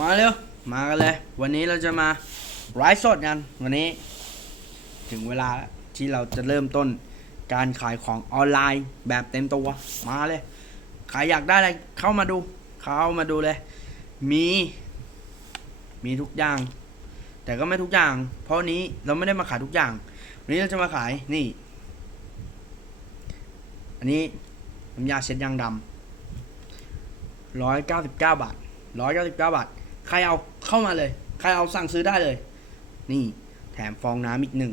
มาเร็ว มากันเลย วันนี้เราจะมาไลฟ์สดกัน วันนี้ ถึงเวลาที่เราจะเริ่มต้นการขายของออนไลน์แบบเต็มตัว มาเลย ใครอยากได้อะไรเข้ามาดู เข้ามาดูเลย มี มีทุกอย่าง แต่ก็ไม่ทุกอย่าง เพราะนี้เราไม่ได้มาขายทุกอย่าง วันนี้เราจะมาขายนี่ อันนี้น้ำยาเช็ดยางดำร้อยเก้าสิบเก้าบาทร้อยเก้าสิบเก้าบาท ใครเอาเข้ามาเลย ใครเอาสั่งซื้อได้เลย นี่แถมฟองน้ำอีกหนึ่ง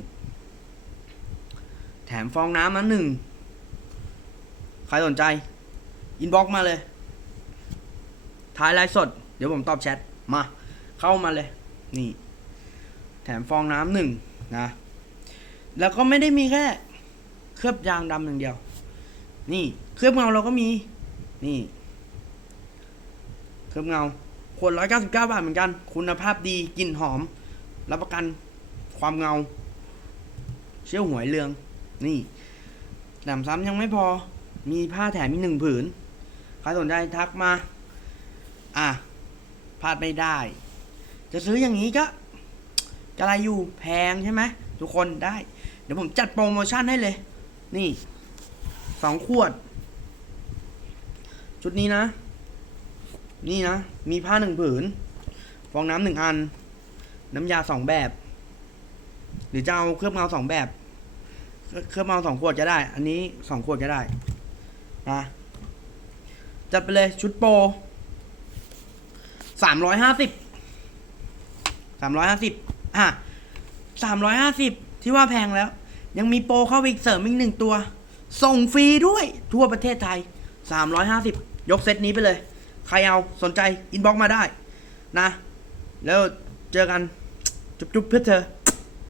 แถมฟองน้ำมาหนึ่ง ใครสนใจ อินบ็อกมาเลย ท้ายไลฟ์สด เดี๋ยวผมตอบแชท มา เข้ามาเลย นี่ แถมฟองน้ำหนึ่งนะ แล้วก็ไม่ได้มีแค่ เคลือบยางดำอย่างเดียว นี่ เคลือบเงาเราก็มี นี่ เคลือบเงา ขวดร้อยเก้าสิบาบาทเหมือนกัน คุณภาพดีกลิ่นหอม รับประกันความเงา เชี่ยวหวยเรือง นี่หนำซ้ำยังไม่พอ มีผ้าแถมอีกหนึ่งผืน ใครสนใจทักมา อะพลาดไม่ได้ จะซื้ออย่างนี้ก็กระไรอยู่แพงใช่ไหมทุกคนได้ เดี๋ยวผมจัดโปรโมชั่นให้เลย นี่สองขวด ชุดนี้นะ นี่นะ มีผ้าหนึ่งผืน ฟองน้ำหนึ่งอัน น้ำยาสองแบบ หรือจะเอาเคลือบเงาสองแบบ เคลือบเงาสองขวดก็ได้ อันนี้สองขวดก็ได้นะจัดไปเลยชุดโปรสามร้อยห้าสิบสามร้อยห้าสิบอะสามร้อยห้าสิบที่ว่าแพงแล้ว ยังมีโปรเข้าไปอีกเสริมอีกหนึ่งตัว ส่งฟรีด้วยทั่วประเทศไทย350ยกเซตนี้ไปเลย ใครเอาสนใจ อินบ็อกมาได้นะ แล้วเจอกัน จุ๊บๆเพื่อเธอ